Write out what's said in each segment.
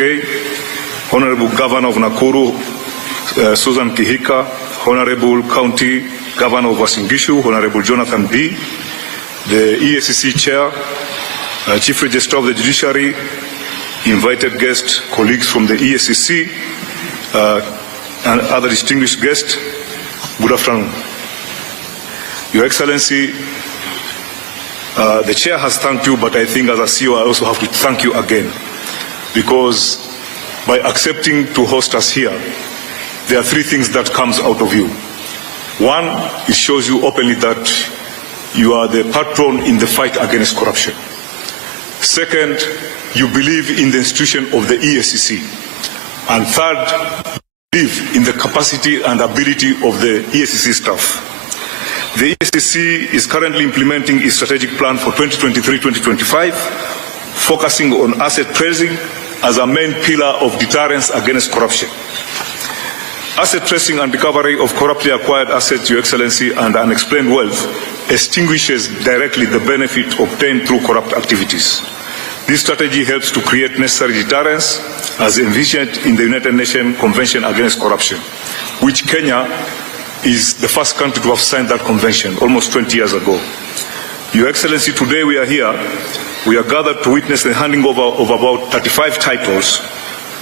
EACC, Honorable Governor of Nakuru, Susan Kihika, Honorable County Governor of Uasin Gishu, Honorable Jonathan B., the EACC Chair, Chief Registrar of the Judiciary, invited guests, colleagues from the EACC, and other distinguished guests, good afternoon. Your Excellency, the Chair has thanked you, but I think as a CEO I also have to thank you again, because by accepting to host us here, there are three things that comes out of you. One, it shows you openly that you are the patron in the fight against corruption. Second, you believe in the institution of the EACC. And third, you believe in the capacity and ability of the EACC staff. The EACC is currently implementing its strategic plan for 2023-2025, focusing on asset tracing as a main pillar of deterrence against corruption. Asset tracing and recovery of corruptly acquired assets, Your Excellency, and unexplained wealth extinguishes directly the benefit obtained through corrupt activities. This strategy helps to create necessary deterrence as envisioned in the United Nations Convention Against Corruption, which Kenya is the first country to have signed that convention almost 20 years ago. Your Excellency, today we are here, we are gathered to witness the handing over of about 35 titles,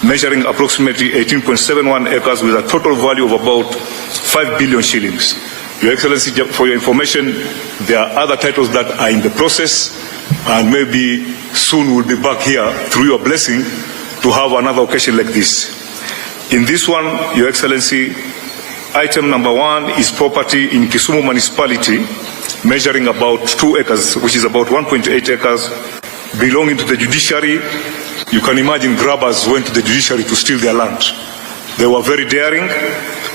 measuring approximately 18.71 acres with a total value of about 5 billion shillings. Your Excellency, for your information, there are other titles that are in the process, and maybe soon we'll be back here through your blessing to have another occasion like this. In this one, Your Excellency, item number 1 is property in Kisumu municipality measuring about 2 acres, which is about 1.8 acres, belonging to the judiciary. You can imagine grabbers went to the judiciary to steal their land. They were very daring,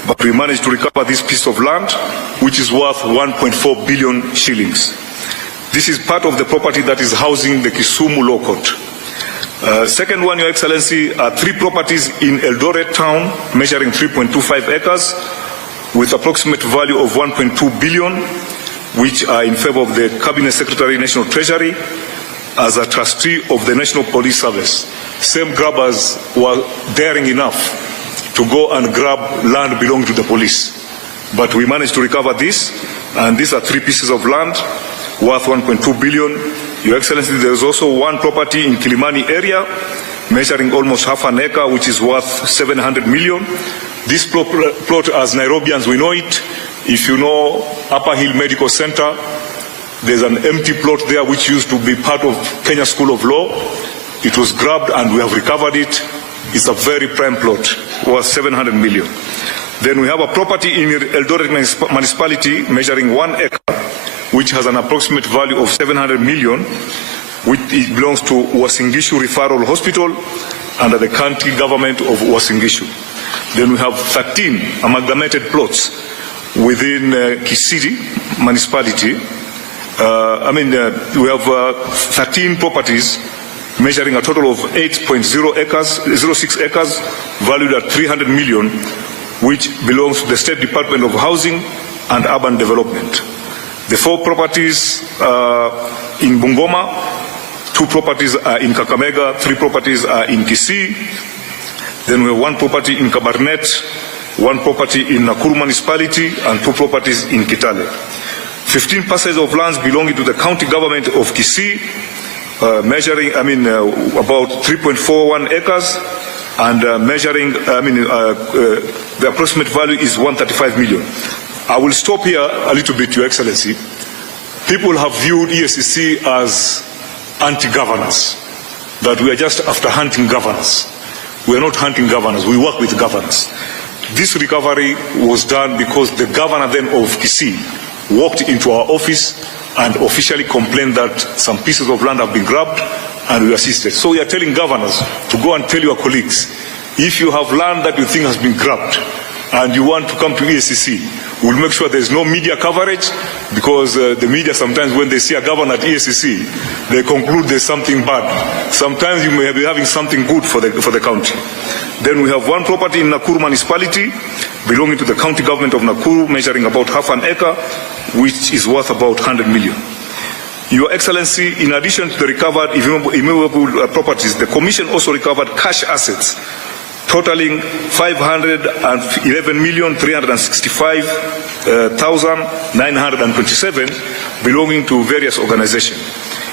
but we managed to recover this piece of land, which is worth 1.4 billion shillings. This is part of the property that is housing the Kisumu Law Court. Second one, Your Excellency, are 3 properties in Eldoret town measuring 3.25 acres with approximate value of 1.2 billion, which are in favor of the Cabinet Secretary, National Treasury, as a trustee of the National Police Service. Same grabbers were daring enough to go and grab land belonging to the police. But we managed to recover this, and these are 3 pieces of land worth 1.2 billion. Your Excellency, there is also 1 property in Kilimani area measuring almost half an acre, which is worth 700 million. This plot, as Nairobians we know it, if you know Upper Hill Medical Center, there's an empty plot there which used to be part of Kenya School of Law. It was grabbed and we have recovered it. It's a very prime plot, worth 700 million. Then we have a property in Eldoret municipality measuring 1 acre, which has an approximate value of 700 million, which it belongs to Uasin Gishu Referral Hospital under the county government of Uasin Gishu. Then we have 13 amalgamated plots within Kisii municipality. We have 13 properties measuring a total of 8.0 acres, 06 acres, valued at 300 million, which belongs to the State Department of Housing and Urban Development. The 4 properties in Bungoma, 2 properties are in Kakamega, 3 properties are in Kisii. Then we have 1 property in Kabarnet, 1 property in Nakuru municipality, and 2 properties in Kitale. 15 parcels of lands belonging to the county government of Kisii, measuring, about 3.41 acres, and measuring, the approximate value is 135 million. I will stop here a little bit, Your Excellency. People have viewed EACC as anti-governance, that we are just after hunting governors. We are not hunting governors, we work with governors. This recovery was done because the governor then of Kisii walked into our office and officially complained that some pieces of land have been grabbed and we assisted. So we are telling governors to go and tell your colleagues, if you have land that you think has been grabbed and you want to come to EACC, we'll make sure there's no media coverage, because the media sometimes when they see a governor at EACC, they conclude there's something bad. Sometimes you may be having something good for the county. Then we have 1 property in Nakuru municipality belonging to the county government of Nakuru, measuring about half an acre, which is worth about 100 million. Your Excellency, in addition to the recovered immovable properties, the Commission also recovered cash assets totaling 511,365,927 belonging to various organizations.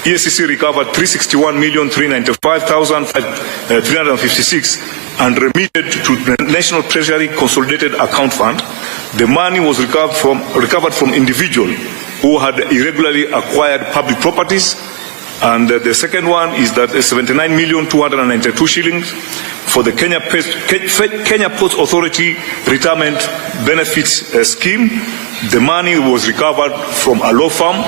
EACC recovered 361,395,356 and remitted to the National Treasury Consolidated Account Fund. The money was recovered from individuals who had irregularly acquired public properties. And the second one is that 79,292 shillings for the Kenya Ports Authority Retirement Benefits Scheme. The money was recovered from a law firm.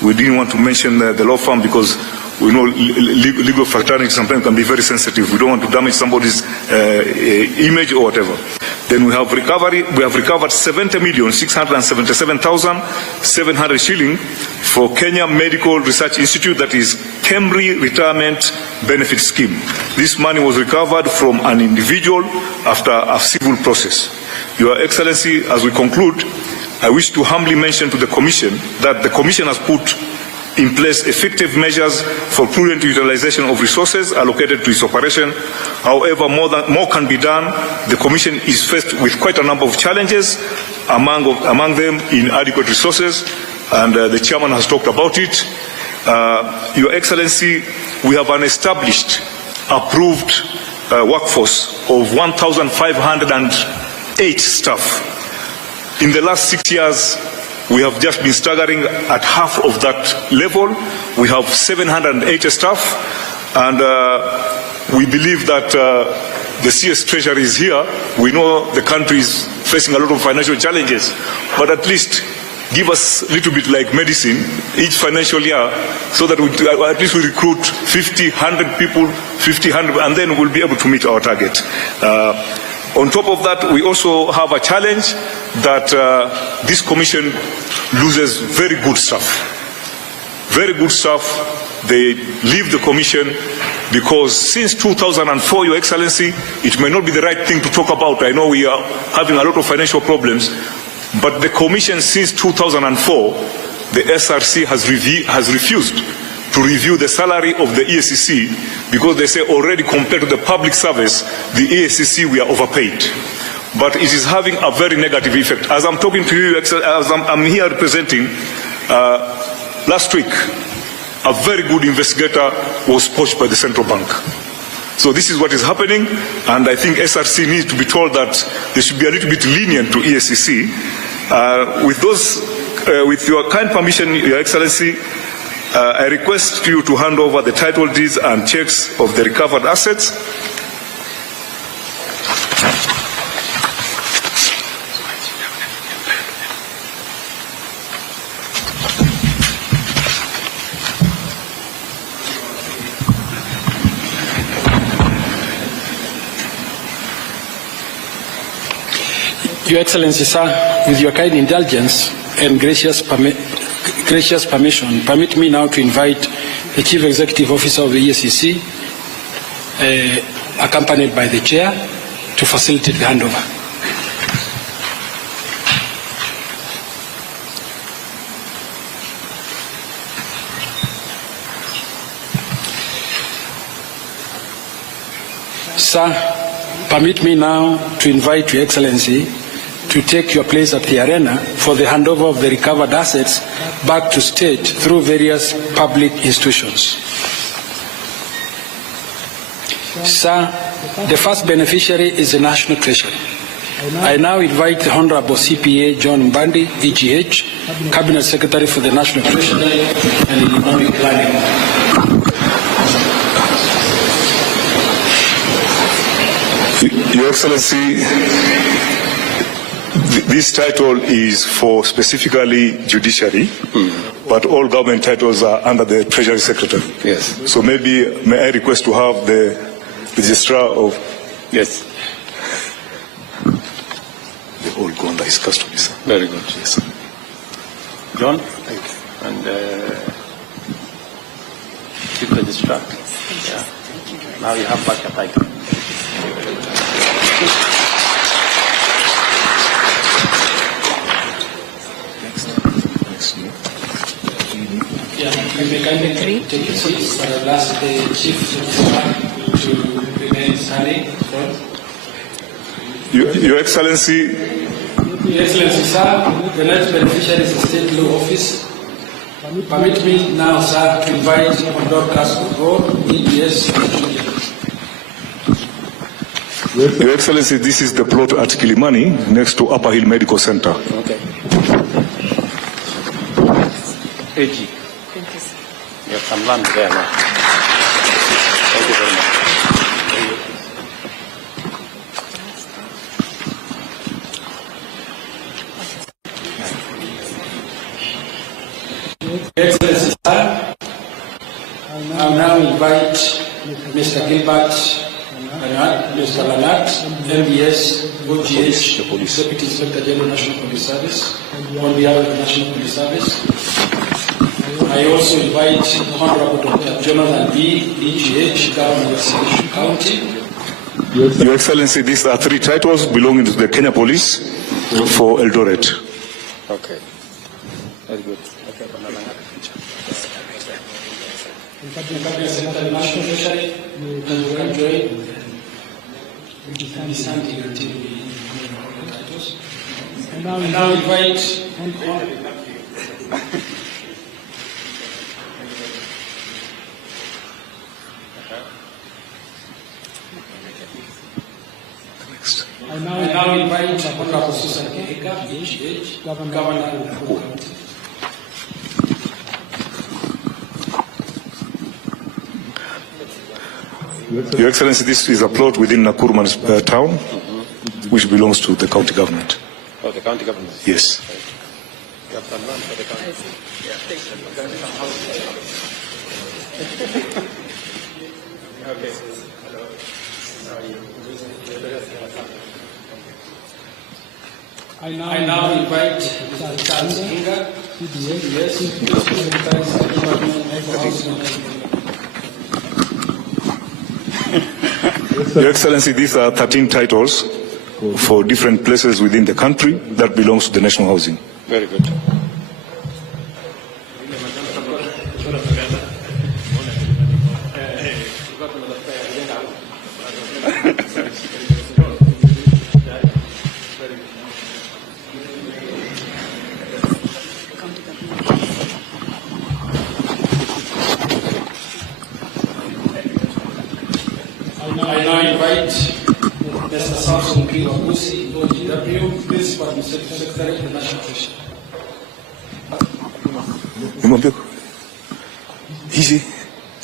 We didn't want to mention the law firm because we know legal fraternity sometimes can be very sensitive. We don't want to damage somebody's image or whatever. Then we have recovered 70,677,700 shilling for Kenya Medical Research Institute, that is KEMRI Retirement Benefit Scheme. This money was recovered from an individual after a civil process. Your Excellency, as we conclude, I wish to humbly mention to the Commission that the Commission has put in place effective measures for prudent utilization of resources allocated to its operation. However, more can be done. The Commission is faced with quite a number of challenges, among them inadequate resources, and the Chairman has talked about it. Your Excellency, we have an established, approved workforce of 1,508 staff. In the last 6 years, we have just been staggering at half of that level. We have 780 staff, and we believe that the CS Treasury is here. We know the country is facing a lot of financial challenges, but at least give us a little bit like medicine each financial year, so that at least we recruit 50, 100 people, 50, 100, and then we'll be able to meet our target. On top of that, we also have a challenge that this Commission loses very good staff. Very good staff. They leave the Commission because since 2004, Your Excellency, it may not be the right thing to talk about. I know we are having a lot of financial problems, but the Commission since 2004, the SRC has refused to review the salary of the EACC because they say already compared to the public service, the EACC, we are overpaid. But it is having a very negative effect. As I'm talking to you, as I'm here representing, last week, a very good investigator was poached by the central bank. So this is what is happening, and I think SRC needs to be told that they should be a little bit lenient to EACC. With your kind permission, Your Excellency, I request you to hand over the title deeds and checks of the recovered assets. Your Excellency, sir, with your kind indulgence and gracious permission, permit me now to invite the Chief Executive Officer of the EACC, accompanied by the Chair, to facilitate the handover. Sir, permit me now to invite Your Excellency to take your place at the arena for the handover of the recovered assets back to state through various public institutions. Sir, the first beneficiary is the National Treasury. I now invite the Honorable CPA John Mbandi, EGH, Cabinet Secretary for the National Treasury and Economic Planning. Your Excellency, this title is for specifically judiciary, but all government titles are under the Treasury Secretary. Yes. So maybe, may I request to have the registrar of... Yes. They all go under his custody, sir. Very good. Yes, sir. John? And Chief Registrar. Yeah. Now you have back your title. you may kindly take your seats, but I'll ask the Chief to remain standing. Your Excellency. Your Excellency, sir, the next beneficiary is the State Law Office. Permit me now, sir, to invite Handover Road, EBS. Your Excellency, this is the plot at Kilimani, next to Upper Hill Medical Center. Okay. AG. Thank you, sir. You have some land there now. Thank you very much. Excellency, sir, I'll now invite Mr. Gilbert Mr. Lanat, MBS, OGH, Deputy Inspector General National Police Service, on behalf of the National Police Service. I also invite Honorable Dr. Jonathan B., EGH, Governor of Selection County. Your Excellency, these are 3 titles belonging to the Kenya Police for Eldoret. Okay. Very good. Okay. National Treasury, you can join. And now invite Honorable Susan Kehika, EGH, Governor of Nakuru County. Your Excellency, this is a plot within Nakuru town, which belongs to the county government. Oh, the county government? Yes. You have some land for the county? Yeah. Okay. I now invite Mr. Charles Inga, CBS, Your Excellency, these are 13 titles for different places within the country that belongs to the national housing. Very good. I now invite Mr. Samson Kiwabusi, OGW, Principal Secretary of the National Treasury. Easy.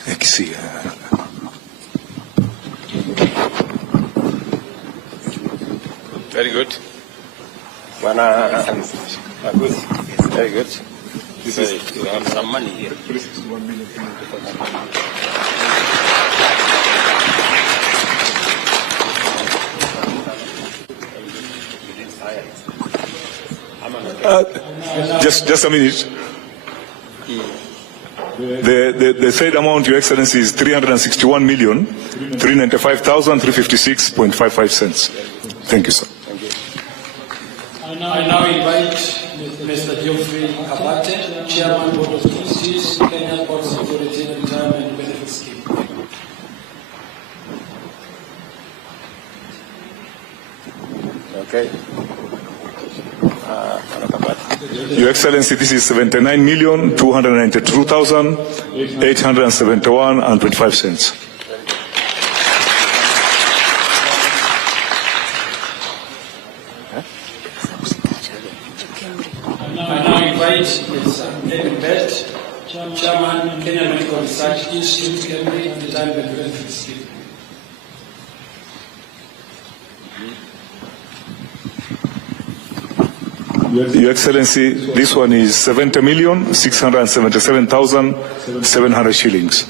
EACC. Very good. Good. Very good. You have some money here. Just a minute. The said amount, Your Excellency, is 361,395,356.55 cents. Thank you, sir. Thank you. I now invite Mr. Geoffrey Kabate, Chairman Board of Trustees, Kenya Ports Authority Retirement Benefit Scheme. Okay. Your Excellency, this is 79,292,871.25 cents. I now invite Mr. David Bett, Chairman, Kenya Medical Research Institute, Cambridge, Retirement Benefit Scheme. Your Excellency, this one is 70,677,700 shillings.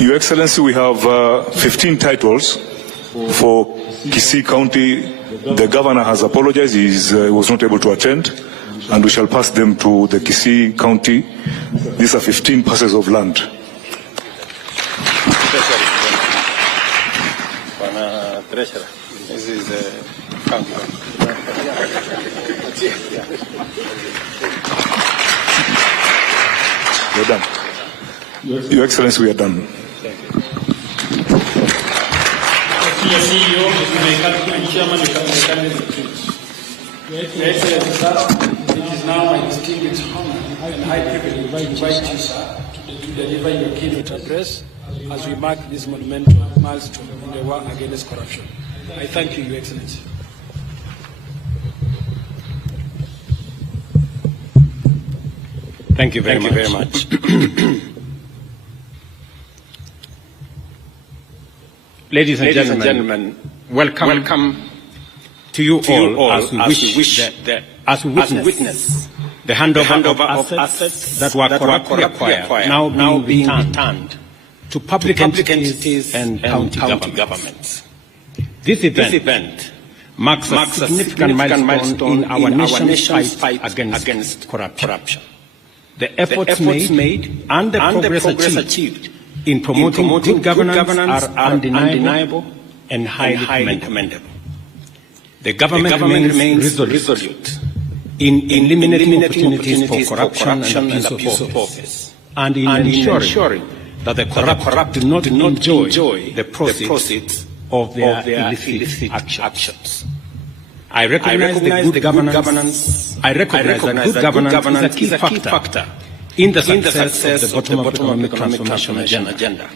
Your Excellency, we have 15 titles for Kisii County. The governor has apologized; he was not able to attend, and we shall pass them to the Kisii County. These are 15 parcels of land. Treasurer, this is county. We're done. Your Excellency, we are done. Thank you. CEO, Chairman of the Cabinet Secretary. Your Excellency, sir, it is now my distinguished honor and high privilege to invite you, sir, to deliver your keynote address as we mark this monumental milestone in the war against corruption. I thank you, Your Excellency. Thank you very much. Ladies and gentlemen, welcome to you all as we witness the handover of assets that were corruptly acquired, now being returned to public entities and county governments. This event marks a significant milestone in our nation's fight against corruption. The efforts made and the progress achieved in promoting good governance are undeniable and highly commendable. The government remains resolute in eliminating opportunities for corruption and abuse of office, and in ensuring that the corrupt do not enjoy the proceeds of their illicit actions. I recognize that good governance is a key factor in the success of the bottom-up economic transformation agenda.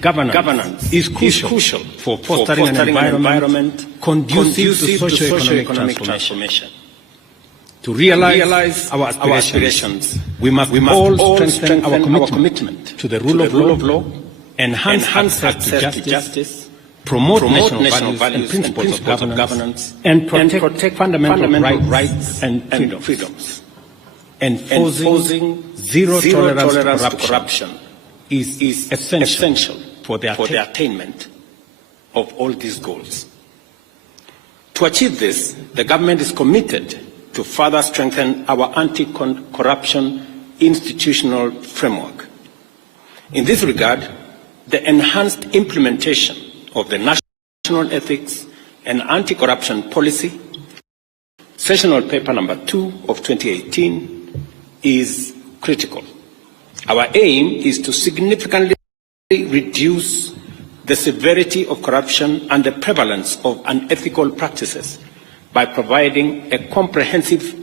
Governance is crucial for fostering an environment conducive to socio-economic transformation. To realize our aspirations, we must all strengthen our commitment to the rule of law, enhance access to justice, promote national values and principles of governance, and protect fundamental rights and freedoms. Enforcing zero tolerance to corruption is essential for the attainment of all these goals. To achieve this, the government is committed to further strengthen our anti-corruption institutional framework. In this regard, the enhanced implementation of the National Ethics and Anti-Corruption Policy, Sessional Paper Number 2 of 2018, is critical. Our aim is to significantly reduce the severity of corruption and the prevalence of unethical practices by providing a comprehensive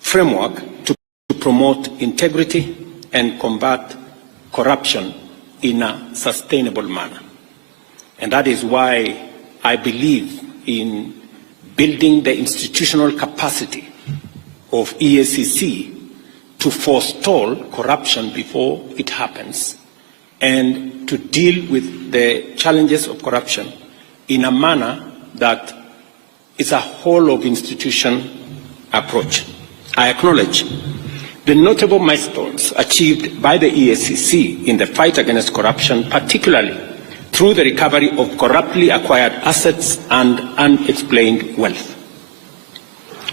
framework to promote integrity and combat corruption in a sustainable manner. And that is why I believe in building the institutional capacity of EACC to forestall corruption before it happens and to deal with the challenges of corruption in a manner that is a whole of institution approach. I acknowledge the notable milestones achieved by the EACC in the fight against corruption, particularly through the recovery of corruptly acquired assets and unexplained wealth.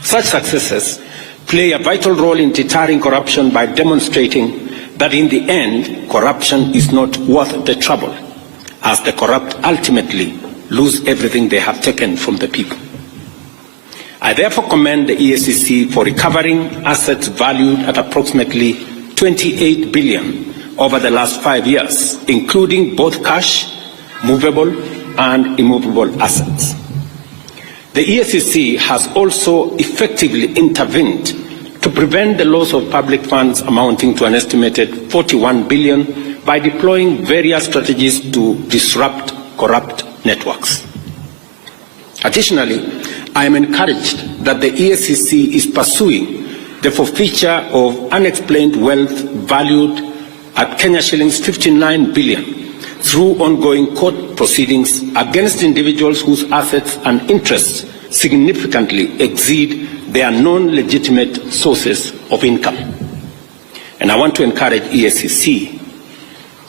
Such successes play a vital role in deterring corruption by demonstrating that in the end, corruption is not worth the trouble, as the corrupt ultimately lose everything they have taken from the people. I therefore commend the EACC for recovering assets valued at approximately 28 billion over the last 5 years, including both cash, movable and immovable assets. The EACC has also effectively intervened to prevent the loss of public funds amounting to an estimated 41 billion by deploying various strategies to disrupt corrupt networks. Additionally, I am encouraged that the EACC is pursuing the forfeiture of unexplained wealth valued at Kenya shillings 59 billion through ongoing court proceedings against individuals whose assets and interests significantly exceed their non-legitimate sources of income. And I want to encourage EACC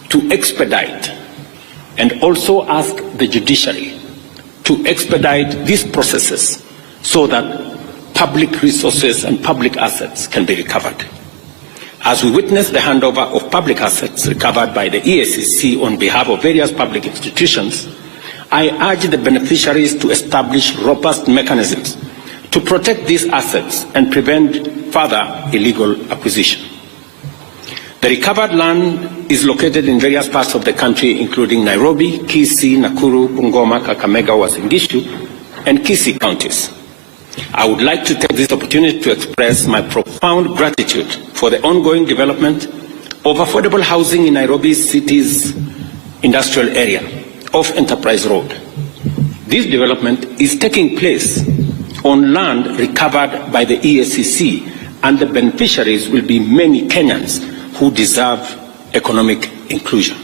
to expedite and also ask the judiciary to expedite these processes so that public resources and public assets can be recovered. As we witness the handover of public assets recovered by the EACC on behalf of various public institutions, I urge the beneficiaries to establish robust mechanisms to protect these assets and prevent further illegal acquisition. The recovered land is located in various parts of the country, including Nairobi, Kisii, Nakuru, Bungoma, Kakamega, Uasin Gishu, and Kisii counties. I would like to take this opportunity to express my profound gratitude for the ongoing development of affordable housing in Nairobi city's industrial area off Enterprise Road. This development is taking place on land recovered by the EACC, and the beneficiaries will be many Kenyans who deserve economic inclusion.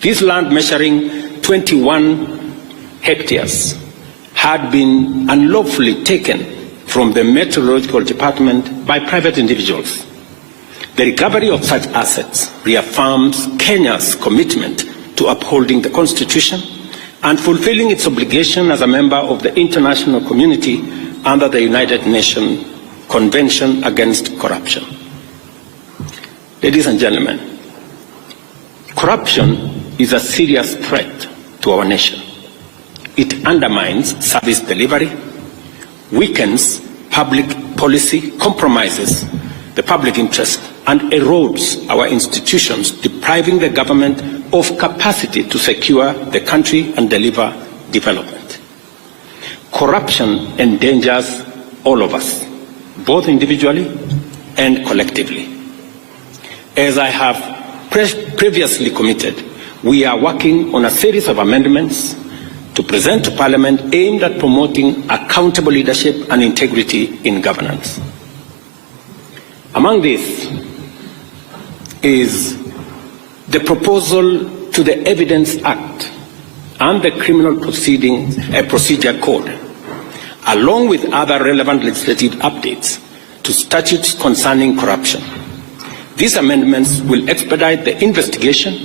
This land, measuring 21 hectares, had been unlawfully taken from the Meteorological Department by private individuals. The recovery of such assets reaffirms Kenya's commitment to upholding the Constitution and fulfilling its obligation as a member of the international community under the United Nations Convention Against Corruption. Ladies and gentlemen, corruption is a serious threat to our nation. It undermines service delivery, weakens public policy, compromises the public interest, and erodes our institutions, depriving the government of capacity to secure the country and deliver development. Corruption endangers all of us, both individually and collectively. As I have previously committed, we are working on a series of amendments to present to Parliament aimed at promoting accountable leadership and integrity in governance. Among these is the proposal to the Evidence Act and the Criminal Procedure Code, along with other relevant legislative updates to statutes concerning corruption. These amendments will expedite the investigation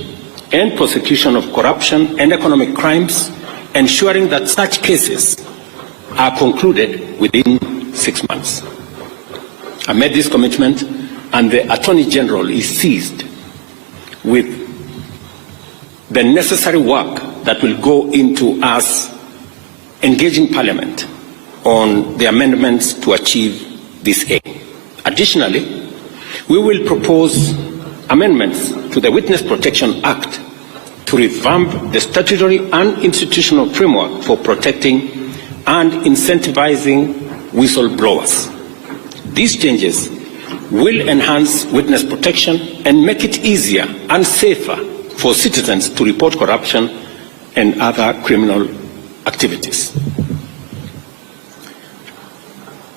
and prosecution of corruption and economic crimes, ensuring that such cases are concluded within 6 months. I made this commitment, and the Attorney General is seized with the necessary work that will go into us engaging Parliament on the amendments to achieve this aim. Additionally, we will propose amendments to the Witness Protection Act to revamp the statutory and institutional framework for protecting and incentivizing whistleblowers. These changes will enhance witness protection and make it easier and safer for citizens to report corruption and other criminal activities.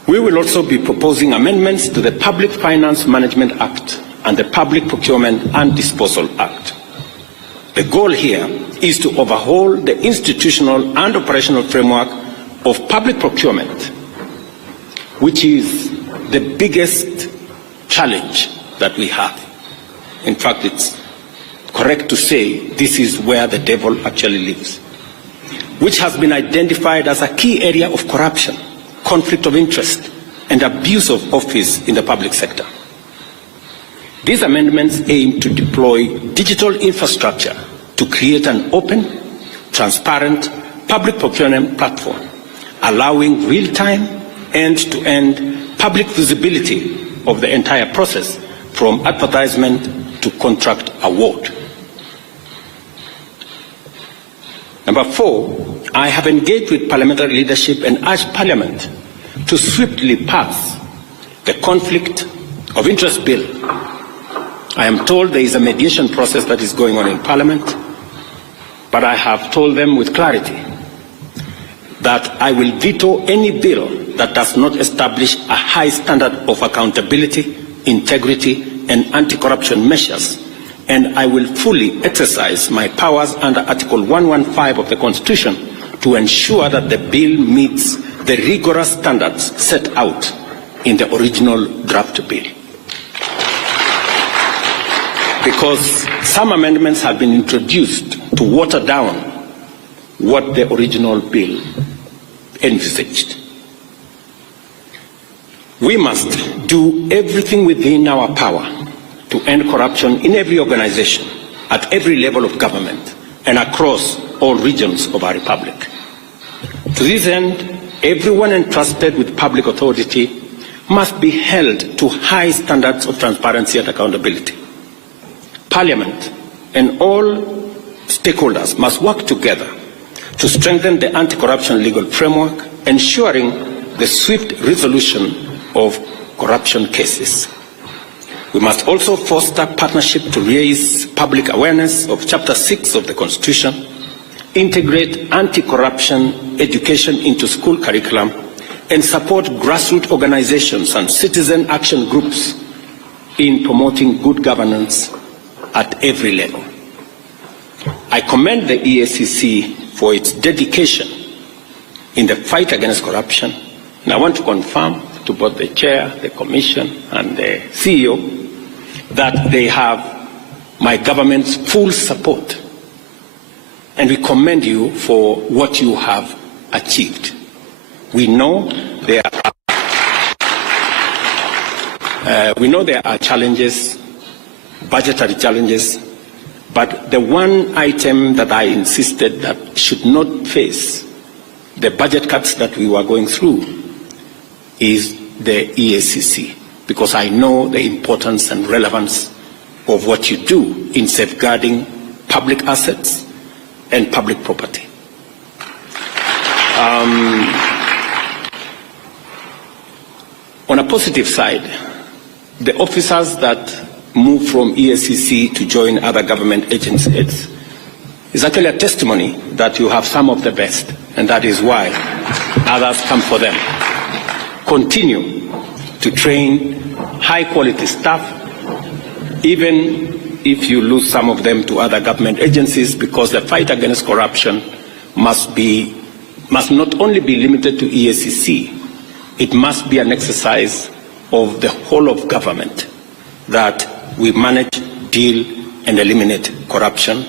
We will also be proposing amendments to the Public Finance Management Act and the Public Procurement and Disposal Act. The goal here is to overhaul the institutional and operational framework of public procurement, which is the biggest challenge that we have. In fact, it's correct to say this is where the devil actually lives, which has been identified as a key area of corruption, conflict of interest, and abuse of office in the public sector. These amendments aim to deploy digital infrastructure to create an open, transparent public procurement platform, allowing real-time, end-to-end public visibility of the entire process from advertisement to contract award. Number 4, I have engaged with parliamentary leadership and urged Parliament to swiftly pass the Conflict of Interest Bill. I am told there is a mediation process that is going on in Parliament, but I have told them with clarity that I will veto any bill that does not establish a high standard of accountability, integrity, and anti-corruption measures, and I will fully exercise my powers under Article 115 of the Constitution to ensure that the bill meets the rigorous standards set out in the original draft bill. Because some amendments have been introduced to water down what the original bill envisaged. We must do everything within our power to end corruption in every organization, at every level of government, and across all regions of our republic. To this end, everyone entrusted with public authority must be held to high standards of transparency and accountability. Parliament and all stakeholders must work together to strengthen the anti-corruption legal framework, ensuring the swift resolution of corruption cases. We must also foster partnership to raise public awareness of Chapter 6 of the Constitution, integrate anti-corruption education into school curriculum, and support grassroots organizations and citizen action groups in promoting good governance at every level. I commend the EACC for its dedication in the fight against corruption, and I want to confirm to both the Chair, the Commission, and the CEO that they have my government's full support, and we commend you for what you have achieved. We know there are challenges, budgetary challenges, but the one item that I insisted that should not face the budget cuts that we were going through is the EACC, because I know the importance and relevance of what you do in safeguarding public assets and public property. On a positive side, the officers that move from EACC to join other government agencies is actually a testimony that you have some of the best, and that is why others come for them. Continue to train high-quality staff, even if you lose some of them to other government agencies, because the fight against corruption must not only be limited to EACC, it must be an exercise of the whole of government, that we manage, deal, and eliminate corruption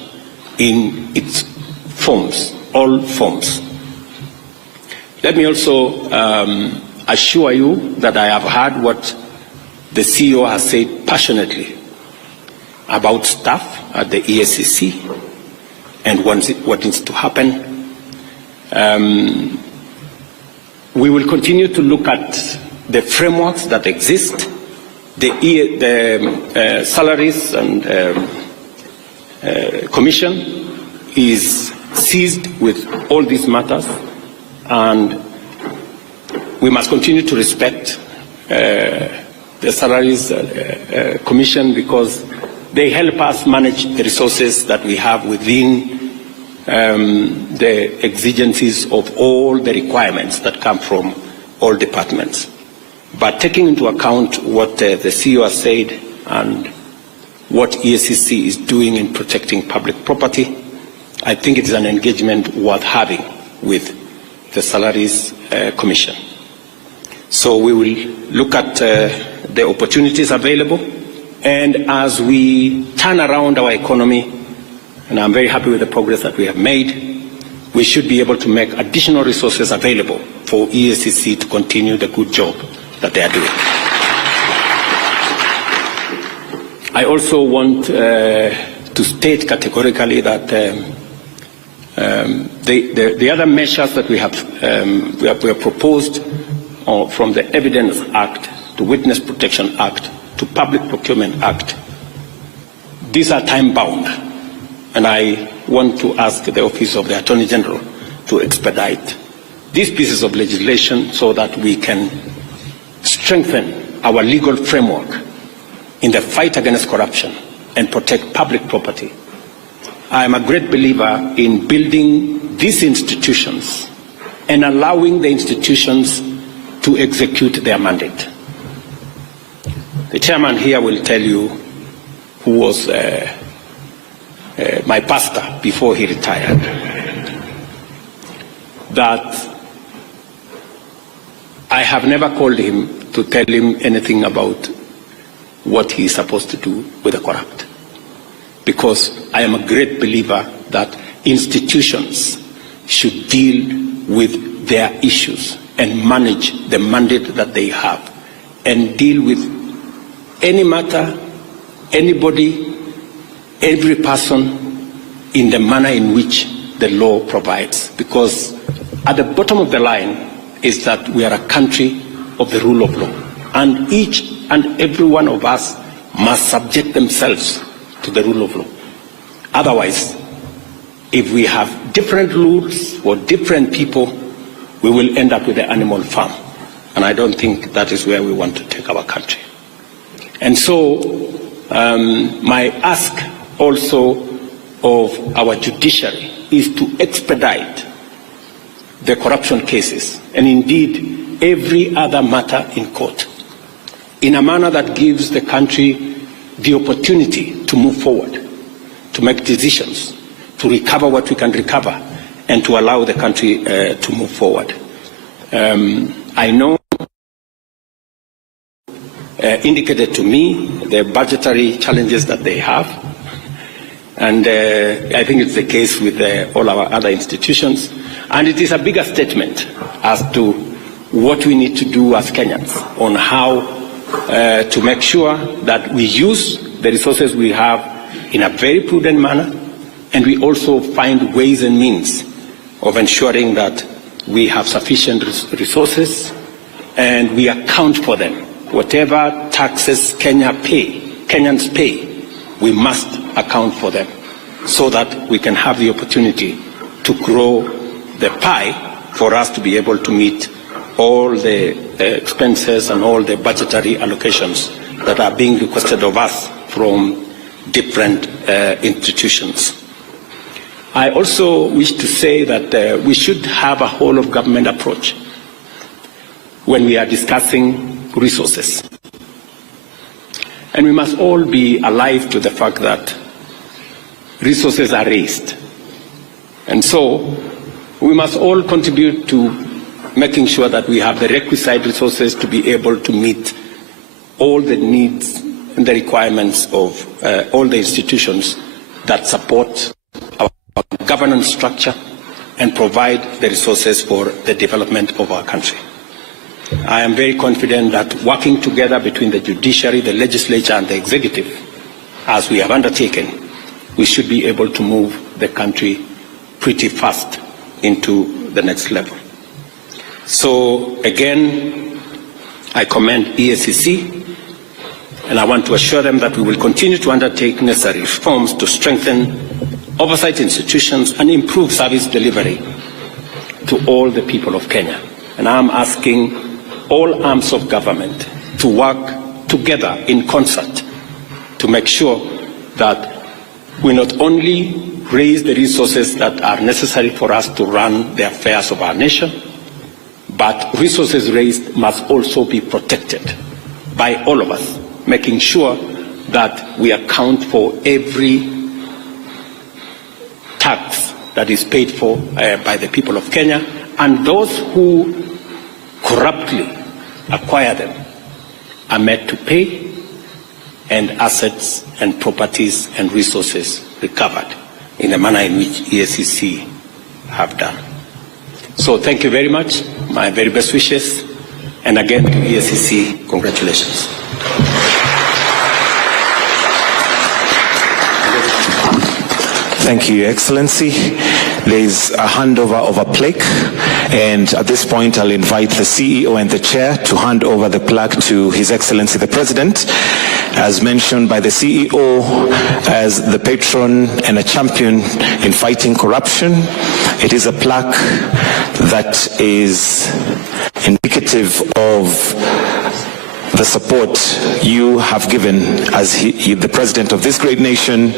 in its forms, all forms. Let me also assure you that I have heard what the CEO has said passionately about staff at the EACC and what needs to happen. We will continue to look at the frameworks that exist, the salaries and commission is seized with all these matters, and we must continue to respect the salaries commission, because they help us manage the resources that we have within the exigencies of all the requirements that come from all departments. But taking into account what the CEO has said and what EACC is doing in protecting public property, I think it is an engagement worth having with the Salaries Commission. So we will look at the opportunities available, and as we turn around our economy, and I'm very happy with the progress that we have made, we should be able to make additional resources available for EACC to continue the good job that they are doing. I also want to state categorically that the other measures that we have proposed from the Evidence Act to Witness Protection Act to Public Procurement Act, these are time-bound, and I want to ask the Office of the Attorney General to expedite these pieces of legislation so that we can strengthen our legal framework in the fight against corruption and protect public property. I am a great believer in building these institutions and allowing the institutions to execute their mandate. The chairman here will tell you, who was my pastor before he retired, that I have never called him to tell him anything about what he is supposed to do with the corrupt. Because I am a great believer that institutions should deal with their issues and manage the mandate that they have and deal with any matter, anybody, every person in the manner in which the law provides. Because at the bottom of the line is that we are a country of the rule of law. And each and every one of us must subject themselves to the rule of law. Otherwise, if we have different rules for different people, we will end up with the animal farm. And I don't think that is where we want to take our country. And so my ask also of our judiciary is to expedite the corruption cases, and indeed every other matter in court, in a manner that gives the country the opportunity to move forward, to make decisions, to recover what we can recover, and to allow the country to move forward. I know indicated to me the budgetary challenges that they have, and I think it's the case with all our other institutions, and it is a bigger statement as to what we need to do as Kenyans on how to make sure that we use the resources we have in a very prudent manner, and we also find ways and means of ensuring that we have sufficient resources and we account for them. Whatever taxes Kenyans pay, we must account for them so that we can have the opportunity to grow the pie for us to be able to meet all the expenses and all the budgetary allocations that are being requested of us from different institutions. I also wish to say that we should have a whole of government approach when we are discussing resources. And we must all be alive to the fact that resources are raised. And so we must all contribute to making sure that we have the requisite resources to be able to meet all the needs and the requirements of all the institutions that support our governance structure and provide the resources for the development of our country. I am very confident that working together between the judiciary, the legislature, and the executive, as we have undertaken, we should be able to move the country pretty fast into the next level. So again, I commend EACC, and I want to assure them that we will continue to undertake necessary reforms to strengthen oversight institutions and improve service delivery to all the people of Kenya. And I'm asking all arms of government to work together in concert to make sure that we not only raise the resources that are necessary for us to run the affairs of our nation, but resources raised must also be protected by all of us, making sure that we account for every tax that is paid for by the people of Kenya, and those who corruptly acquire them are made to pay, and assets and properties and resources recovered in the manner in which EACC have done. So thank you very much. My very best wishes. And again to EACC, congratulations. Thank you, Your Excellency. There is a handover of a plaque, and at this point I'll invite the CEO and the Chair to hand over the plaque to His Excellency the President. As mentioned by the CEO, as the patron and a champion in fighting corruption, it is a plaque that is indicative of the support you have given as the President of this great nation.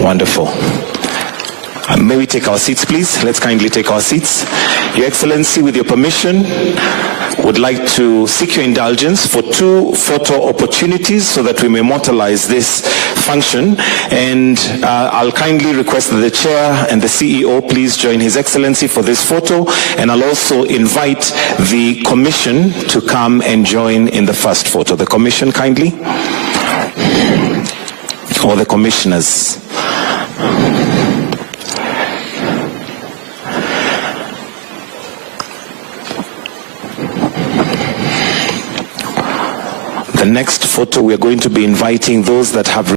Wonderful. May we take our seats, please? Let's kindly take our seats. Your Excellency, with your permission, would like to seek your indulgence for 2 photo opportunities so that we may immortalize this function. And I'll kindly request that the Chair and the CEO please join His Excellency for this photo. And I'll also invite the Commission to come and join in the first photo. The Commission, kindly. Or the Commissioners. next photo, we are going to be inviting those that have